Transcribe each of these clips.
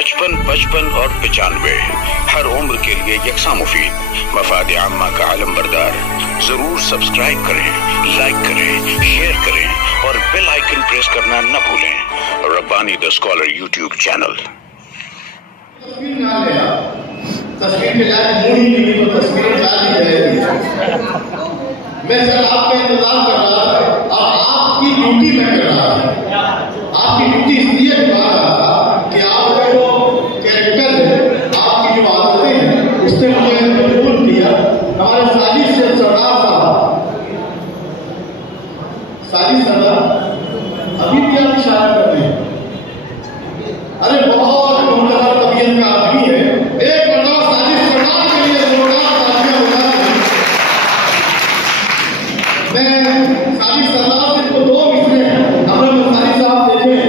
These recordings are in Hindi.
55, 55 और 95 हर उम्र के लिए यकसा मुफीद, मफाद आम्मा का आलम बरदार। जरूर सब्सक्राइब करें, लाइक करें, शेयर करें और बेल आइकन प्रेस करना न भूलें। Rabbani the scholar YouTube channel. तस्वीर के लायक नहीं मिली तो तस्वीर जारी रहेगी। मैं जब आपका इंतजार कर रहा था, अब आपकी ड्यूटी मैं कर रहा था। आपकी ड्यूटी इसलिए निभा रहा था कि आपका जो कैरेक्टर है, आपकी जो आदतें हैं, उसने मुझे मजबूर किया। हमारे साजिद से सरदार साहब, साजिद सरदार अभी क्या इशारा कर रहे हैं? अरे बहुत मुख्तदर तबीयत का आदमी है। एक मरतबा साजिद सरदार के लिए जोरदार तालियां बजा दें। मैं साजिद सरदार से तो दो मिसरे हैं। हमारे मसारी साहब देखें,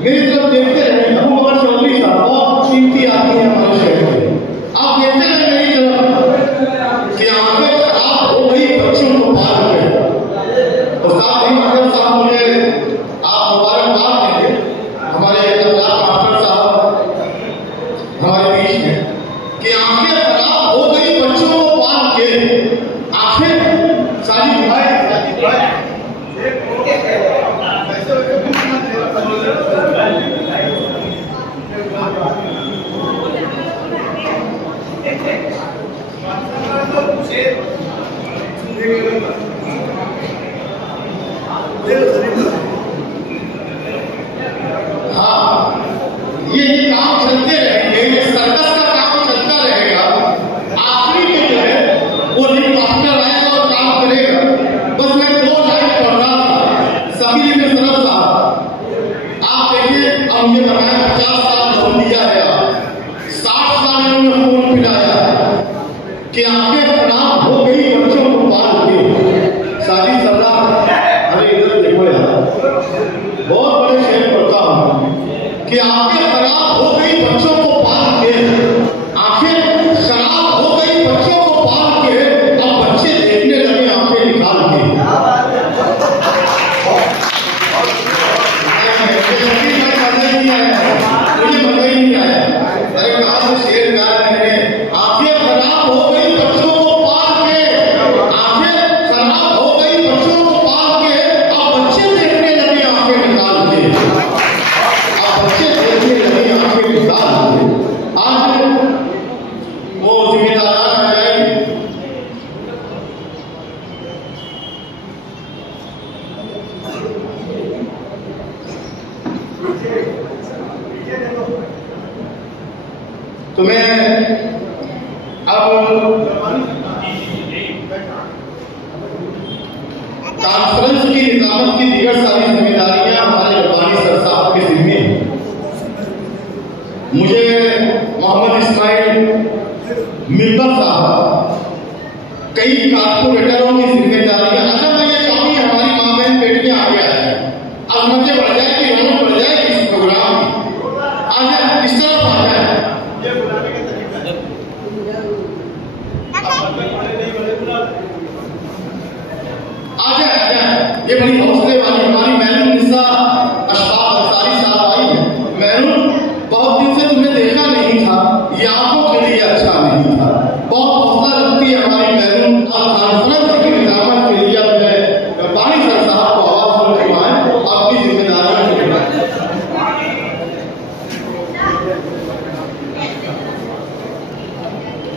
मेरी तरफ देखते रहे। अबू बकर चौधरी साहब बहुत कीमती आदमी है हमारे शहर में। आप देखते रहे मेरी तरफ कि आंखें खराब हो गई बच्चों को पाल के। तो साहब साहब मुझे आप मुबारकबाद देंगे। हमारे मास्टर साहब हमारे बीच में कि आंखें खराब हो गई बच्चों को पाल के। आंखें सारी भाई ये काम चलते रहेंगे, ये सर्कस का काम चलता रहेगा। आखिरी में जो है वो रिंग मास्टर आएगा और काम करेगा। बस मैं दो लाइन पढ़ रहा था। सबीर में सरफ साहब, आप देखिए, अब मुझे बताया 50 साल खून दिया है, आप 60 साल इन्होंने खून पिलाया है कि आंखें खराब हो गई बच्चों को पाल के। साजिद सरदार, अरे इधर देखो यार, बहुत बड़े शेर पढ़ता हूँ कि आंखें खराब हो गई बच्चों को पाल के। आंखें खराब हो गई बच्चों को पाल के, अब बच्चे देखने लगे आंखें निकाल के। मुझे मजा ही नहीं आया। अरे कहाँ से शेर गा रहे हैं? आंखें खराब हो गई बच्चों को पाल के, आंखें खराब हो गई बच्चों को पाल के, अब बच्चे देखने लगे आंखें निकाल के। बच्चे देखने लगे आंखें निकाल के। आज वो जिम्मेदारान आ जाएंगे। तो मैं अब कॉन्फ्रेंस की निजामत की दीगर सारी जिम्मेदारियां हमारे रब्बानी सर साहब के जिम्मे। मुझे मोहम्मद इस्माइल मिंबर साहब कई कारपोरेटरों की जिम्मेदारियां। अच्छा, मैं ये चाहूंगी हमारी माँ बहन बेटियां आगे आ जाए, अब मुझे बढ़ जाए कि रौनक बढ़ जाए इस प्रोग्राम की। आ जाए, इस तरफ आ जाए। ये बड़ी हौसले वाली हमारी महरून निसा अशफाक अंसारी साहब आई है। महरून, बहुत दिन से तुम्हें देखा नहीं था, ये आंखों के लिए अच्छा नहीं था। बहुत हौसला रखती है हमारी महरून। और कॉन्फ्रेंस की निजामत के लिए मैं रब्बानी सर साहब को आवाज सुनवाएं, आपकी जिम्मेदारियां निभाएं।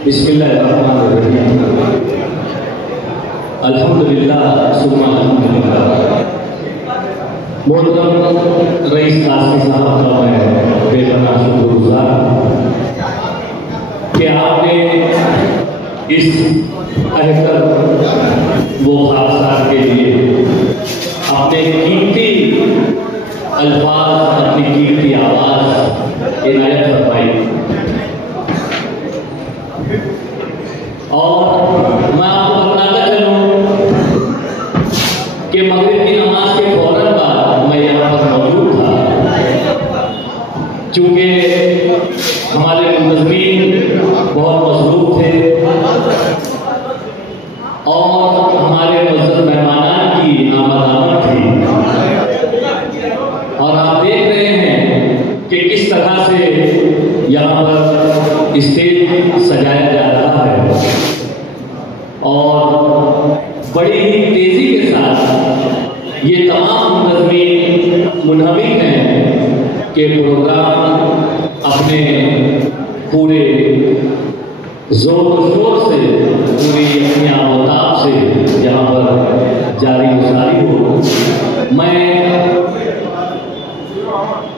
बिस्मिल्लाहिर्रहमानिर्रहीम। अल्हम्दुलिल्लाह सुम्मा अल्हम्दुलिल्लाह। मोहतरम रईस कासमी साहब का मैं बेपनाह शुक्रगुजार कि आपने इस 71 वो हादसा के लिए अपने कीमती अल्फाज, अपनी कीमती आवाज इनायत फरमाई। और मैं आपको बताता चलूं कि मगरिब की नमाज के फौरन बाद मैं यहाँ पर मौजूद था, चूंकि हमारे मुंतज़मीन बहुत मसरूफ थे और हमारे मुअज़्ज़ज़ मेहमानान की आमद थी। और आप देख रहे हैं कि किस तरह से यहाँ पर स्टेज सजाया जा रहा है और बड़ी ही तेजी के साथ ये तमाम मुंतज़मीन मुनहमिक हैं कि प्रोग्राम अपने पूरे जोर शोर से, पूरी अपनी आवताब से यहाँ पर जारी गुजारी हो। मैं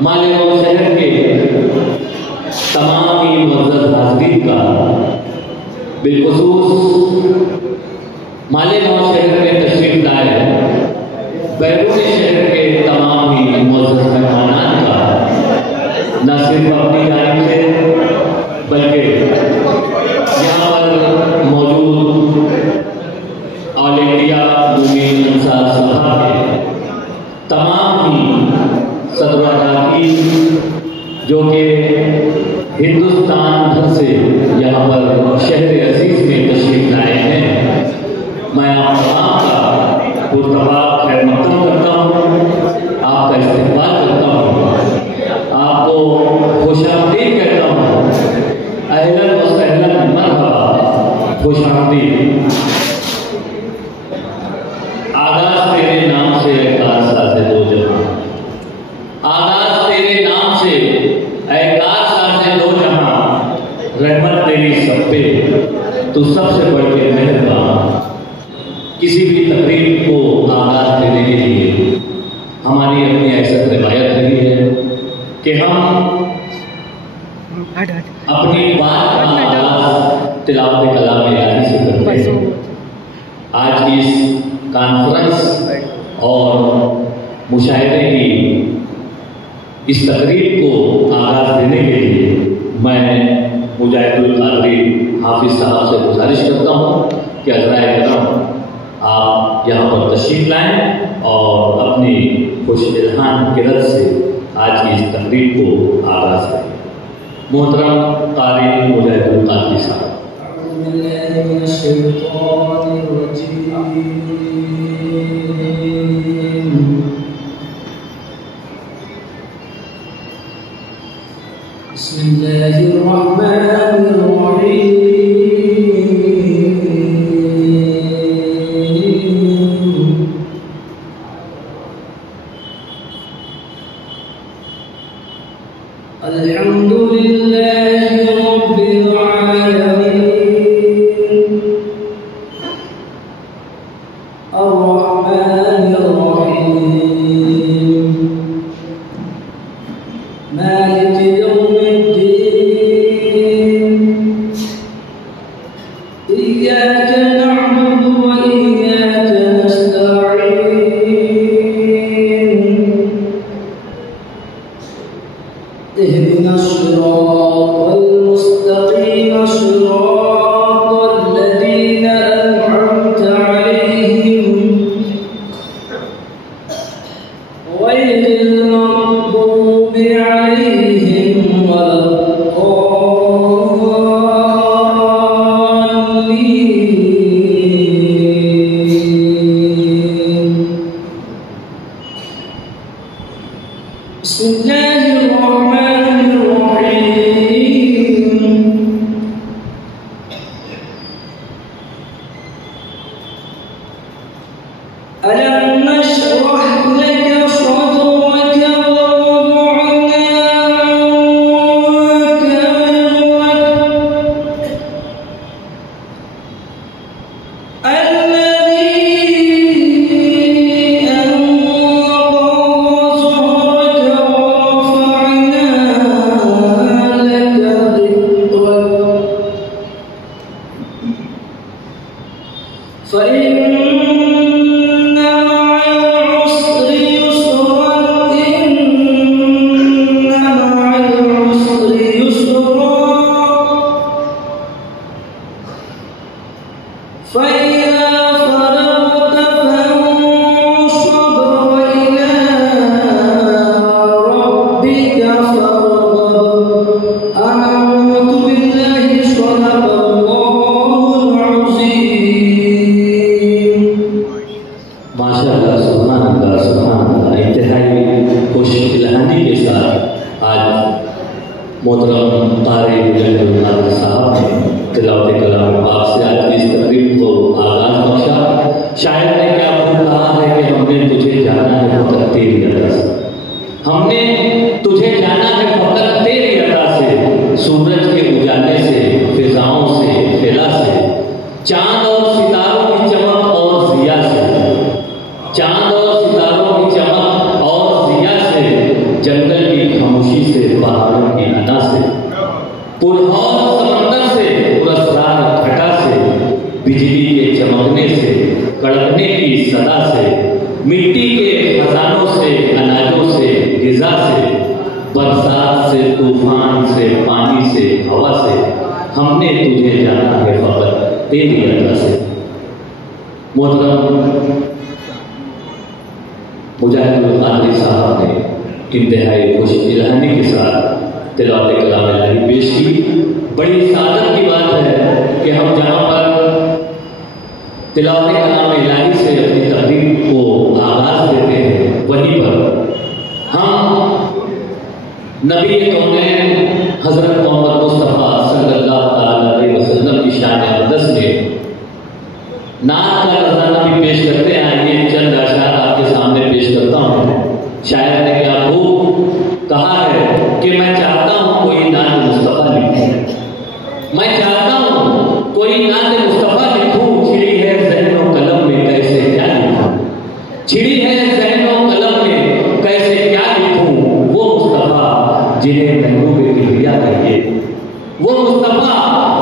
मालेगांव शहर के तमाम ही मुअज़्ज़ज़ हाज़रीन का, बिलखुसूस मालेगांव शहर में तशरीफ लाए बैरूनी शहर के तमाम ही मुअज़्ज़ज़ मेहमानान का न सिर्फ अपनी जानिब से बल्कि यहाँ पर मौजूद ऑल इंडिया मुमीन अंसार सभा के तमाम ही सदर जो कि हिंदुस्तान भर से यहाँ पर शहर अजीज में तशरीफ लाए हैं, मैं आप तमाम का पुरतबाब खैर मक़दम करता हूँ, आपका इस्तेमाल करता हूँ, आपको खुशामदीद कहता हूँ। अहलन व सहलन मरहबा, खुशामदीद। आगाज़ तेरे नाम से कारसाज़े दो जहां, आगाज़ तेरे नाम से कारसाज़े दो जहां, रहमत तेरी सब पे, तू सबसे बढ़ के मेहरबान। किसी भी तकरीब को आगाज़ देने के लिए हमारी अपनी ऐसा रिवायत रही है कि हम अपनी बात का आगाज़ तिलावत कलाम इलाही से करते हैं। आज की इस कॉन्फ्रेंस और मुशायरे की इस तकरीब को आगाज़ देने के लिए मैं मुजाहिदुल कादरी हाफिज साहब से गुजारिश करता हूँ कि हज़राए करम आप यहाँ पर तशरीफ लाएं और अपनी खुश इल्हान किरत से आज की इस तकरीब को आगाज़ करें। मोहतरम कारी मुजाहिदुल कादरी साहब। मोहतरम कारी बुजुर्ग साहब ने तिलावत कलाम पाक से आज की इस तकरीब को आगाज बख्शा। शायर ने क्या कहा है कि हमने तुझे जाना है फकत तेरी अदा से, हमने तुझे जाना है फकत तेरी अदा से, सूरज के उजाले से, फिजाओं से, फिला से, चांद और सितारों की चमक और जिया से, चांद और सितारों की चमक और जिया से, जंगल की खामोशी से, पहाड़ों की अदा से, पुरहौल समंदर से, पुरस्कार घटा से, बिजली के चमकने से, कड़कने की सदा से, मिट्टी के खजानों से, अनाजों से, गिजा से, बरसात से, तूफान से, पानी से, हवा से, हमने तुझे जाना है फकत तेरी अदा से। मोहतरम मुजाहिदुल कादरी साहब ने इंतहाई खुश इल्हानी के साथ तिलावत कलाम इलाही पेश की। बड़ी सादत की बात है कि हम जहाँ पर तिलावत कलाम इलाही से अपनी तकरीर को आगाज देते हैं, वहीं पर हम नबी कौनैन हजरत मोहम्मद मुस्तफ़ा सल्लल्लाहु अलैहि वसल्लम की शान अक़दस में नात का नज़राना भी पेश करते हैं। आइए चंद अशआर आपके सामने पेश करता हूँ। शायर ने क्या खूब कहा है कि मैं चाहता हूँ कोई नात मुस्तफ़ा लिखूं, मैं चाहता हूँ कोई नात मुस्तफ़ा लिखूं, छिड़ी है ज़हन और कलम में कैसे क्या लिखूं, छिड़ी है ज़हन और कलम में कैसे क्या लिखूं, वो मुस्तफ़ा जिन्हें महबूब किबरिया कहिए, वो मुस्तफ़ा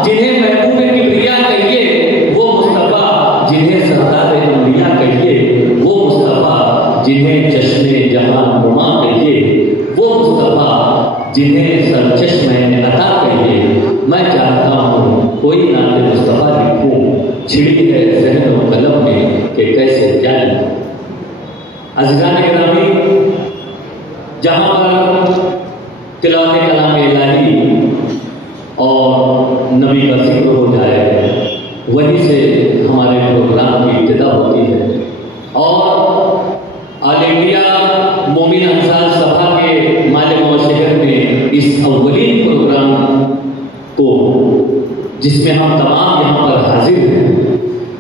जिन्हें महबूब किबरिया कहिए, वो मुस्तफ़ा जिन्हें सरदार अंबिया कहिए, वो मुस्तफ़ा जिन्हें चश्मे जहां नुमा कहिए, वो मुस्तफ़ा जिन्हें सरचश्मे अता कहिए। मैं चाहता हूँ कोई नात मुस्तफ़ा लिखूं, छिड़ी है ज़हन और कलम में कि कैसे क्या लिखूं। अज़ीज़ान गिरामी, जहाँ पर तिलावत कलाम इलाही और नबी का जिक्र हो जाए, वहीं से हमारे प्रोग्राम की इब्तिदा होती है। और ऑल इंडिया मोमिन अंसार सभा के मालिक और शहर में इस अव्वलीन प्रोग्राम को, जिसमें हम तमाम यहाँ पर हाजिर हैं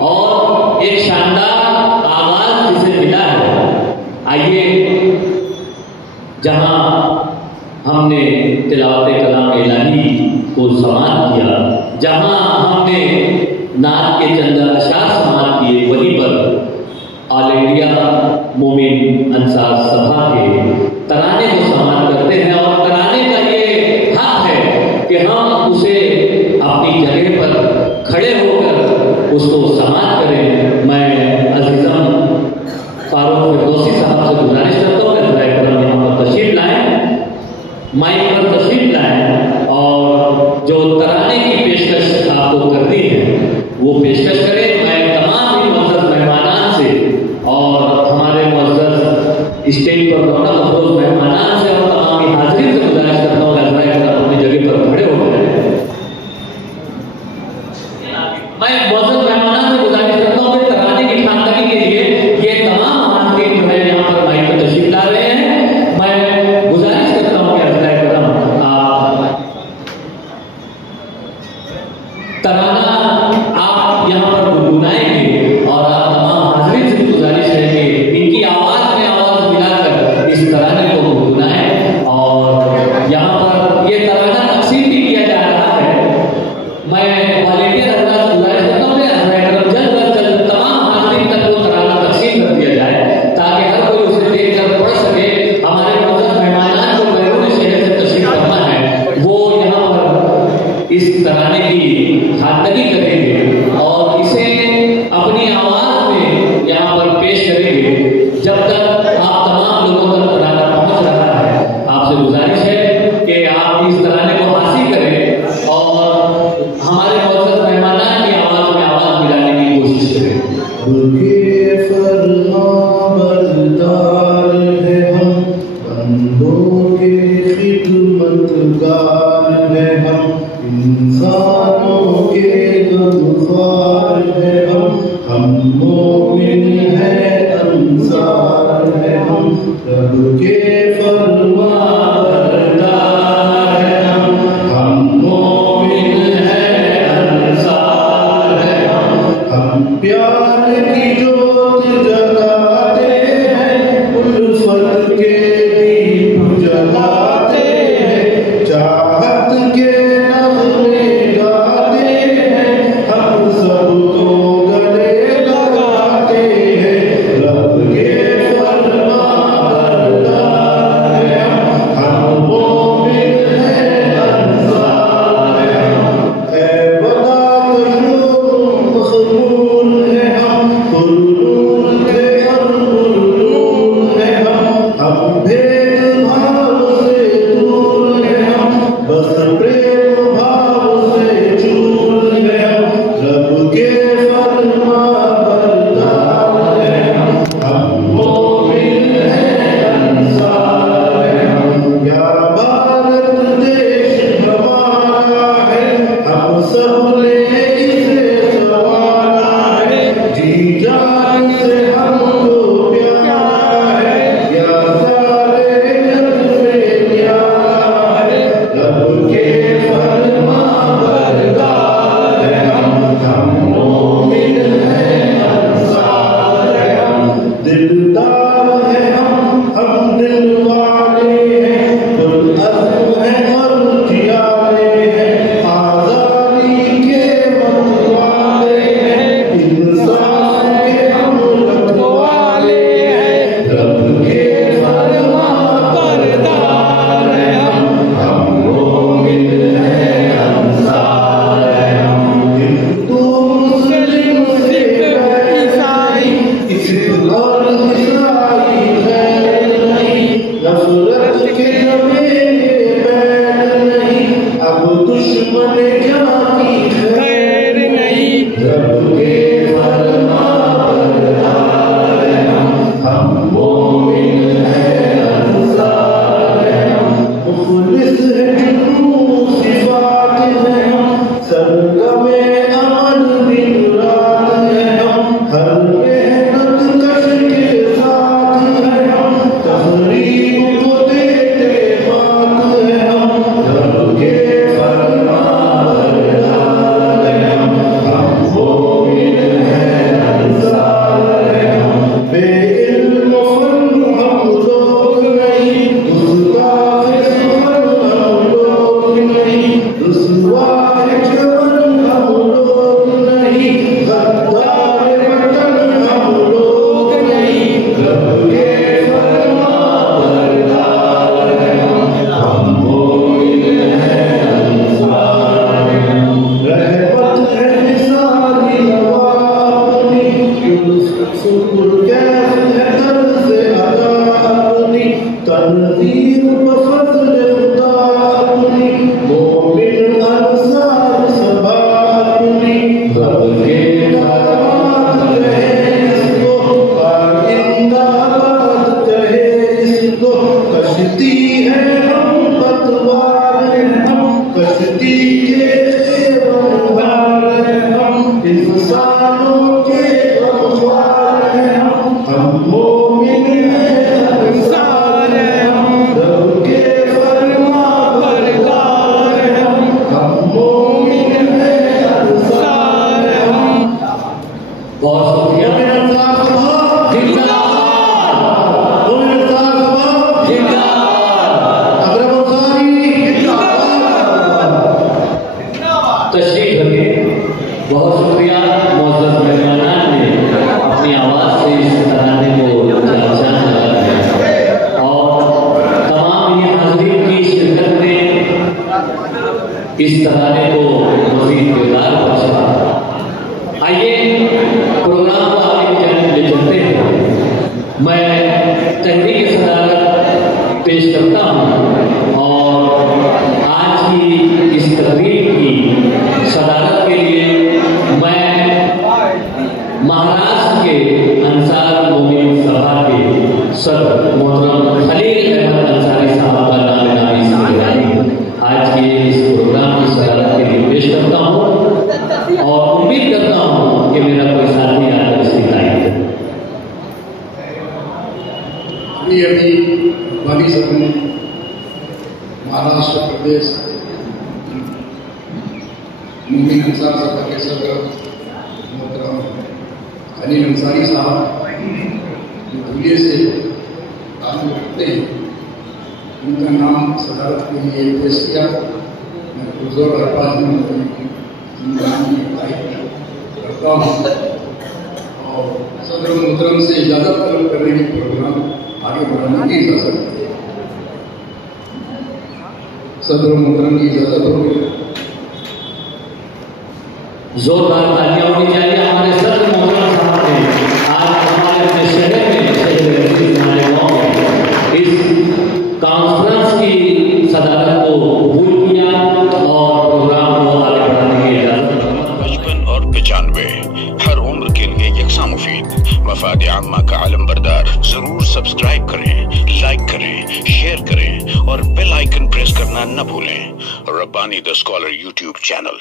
और एक शानदार आगाज जिसे मिला है, आइए जहाँ हमने तिलावत कलाम इलाही को समाअत किया, जहाँ हमने नात के चंद अशआर समाअत किए, वहीं पर ऑल इंडिया मोमिन अंसार सभा के तराने को समाअत करते हैं। और तराने का ये हक है कि हम उसे अपनी जगह पर खड़े होकर उसको समाअत करें। मैं अज़ीज़म फारूक फिरदौसी साहब से गुजारिश करता हूँ कि यहाँ पर तशरीफ लाएं, माइक पर तशरीफ लाएं और जो तराने की पेशकश आपको करनी है वो पेशकश करें। मैं तमाम ही मुअज़्ज़ज़ मेहमानान से और हमारे मुअज़्ज़ज़ स्टेज पर रौनक अफरोज मेहमानान से और तमाम ही हाज़रीन से गुजारिश करता हूँ कि अपनी जगह पर खड़े हो जाए। मैं मुअज़्ज़ज़ मेहमानान से गुजारिश करता हूँ कि तराने की खानदानी के लिए ये तमाम हाज़रीन जो है यहाँ पर माइक पर तशरीफ ला रहे हैं। मैं गुजारिश करता हूँ कि तराना आप यहाँ पर गुनगुनाएंगे और आप तमाम हाज़रीन से गुजारिश है कि इनकी आवाज़ में आवाज़ मिलाकर इस तराने को गुनगुनाएं। और यहाँ पर ये तराना तकसीम भी किया जा रहा है। मैं वॉलंटियर हज़रात से गुजारिश करता हूँ कि जल्द अज जल्द तमाम हाज़रीन तक वो तराना तकसीम कर दिया जाए ताकि हर कोई उसे देखकर पढ़ सके। हमारे मुअज़्ज़ज़ मेहमानान को बैरून शहर से तशरीफ फरमा है, वो यहाँ पर इस तराने की खानदनी करेंगे और इसे अपनी आवाज में यहाँ पर पेश करेंगे। जब तक आप तमाम लोगों तक तराना पहुँच रहा है, आपसे गुजारिश है कि आप इस तराने को हासिल करें और हमारे मुअज़्ज़ज़ मेहमानान की आवाज में आवाज मिलाने की कोशिश करें। इंसानों के गमख्वार है हम मोमिन है अंसार है हम, रब के फरमाबरदार है हम, मुखलिस है जुनून सिफात है हम, सरगमे अमल दिन रात है हम, हर मेहनत कश के साथ है हम, तहरीक को देते बात है हम, रब के फरमा बरदार है हम मोमिन है अंसार है हम, बेइल्म फन हम लोग नहीं, गुस्ताख फन हम लोग नहीं, रुसवा जवन हम लोग नहीं, गद्दार वतन हम लोग नहीं, रब के फरमा बरदार है हम मोमिन है अंसार है हम, रहमत है निसारी नवा अपनी, सुकुर कैफ है तर्ज़ अदा अपनी, तनवीर बफज़ल खुदा अपनी, मोमिन अंसार सबा अपनी, रब के दामाद रहे इसको, पाकिंदा आबाद कहे इसको, कश्ती है हम पतवार है हम, कश्ती के रंगदार है हम, इंसानों के गमख्वार है हम मोमिन है अंसार है हम, रब के फरमा बरदार है हम मोमिन है अंसार है हम। बहुत शुक्रिया। मोमिन अंसार सभा जिंदाबाद, मोमिन अंसार सभा जिंदाबाद। अकरम अंसारी जिंदाबाद। तशरीफ रखिए। बहुत शुक्रिया मुअज़्ज़ज़ मेहमानान ने अपनी आवाज़ से इस तराने को जान लगा दिया और तमाम ये हाज़रीन की शिरकत ने इस तराने को मज़ीद बेदार बख्शा। आइए प्रोग्राम को आगे की जानिब ले चलते हैं। मैं तहरीक सदारत पेश करता हूँ और आज की इस तकरीब की सदारत के लिए मैं महाराष्ट्र के अंसार मोमिन सभा के सदर मोहतरम खलील अहमद अंसारी साहब का नाम आज के इस प्रोग्राम की सदारत के लिए पेश करता हूँ और उम्मीद करता हूँ कि मेरा कोई साथी आकर इसकी तारीफ करे। अभी वाली साहब ने महाराष्ट्र प्रदेश मोमिन अंसार सभा के सदर मोहतरम खलील अंसारी साहब जो धुलिये से ताल्लुक़ रखते हैं, उनका नाम सदारत के लिए पेश किया। मैं पुरज़ोर अल्फाज़ में उनका नाम की तारीफ करता हूँ और सदर मोहतरम से इजाज़त तलब करने के प्रोग्राम आगे बढ़ाने की इजाज़त है। सदर मोहतरम की इजाज़त होगी। जोरदार तालियां होनी चाहिए हमारे सदर मोहतरम साहब ने आज हमारे अपने शहर में इस कॉन्फ्रेंस की सदारत को कबूल किया और प्रोग्राम को आगे बढ़ाने की इजाजत। 55 और 95 हर उम्र के लिए यकसा मुफीद मफाद आम्मा का आलम बरदार। जरूर सब्सक्राइब करें, लाइक करें, शेयर करें और बेल आइकन प्रेस करना न भूलें। Rabbani the scholar YouTube channel.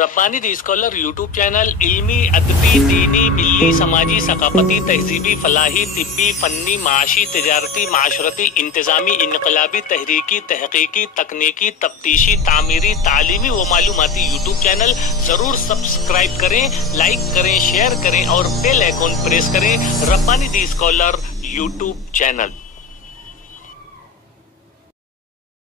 Rabbani the scholar YouTube channel इल्मी, अदबी, दीनी, मिल्ली, समाजी, सकाफती, तहजीबी, फलाही, तिब्बी, फन्नी, माशी, तिजारती, माशरती, इंतजामी, इनकलाबी, तहरीकी, तहकीकी, तकनीकी, तफ्तीशी, तामीरी, तालीमी व मालूमाती यूट्यूब चैनल जरूर सब्सक्राइब करें, लाइक करें, शेयर करें और बेल आइकन प्रेस करें। Rabbani the scholar YouTube channel.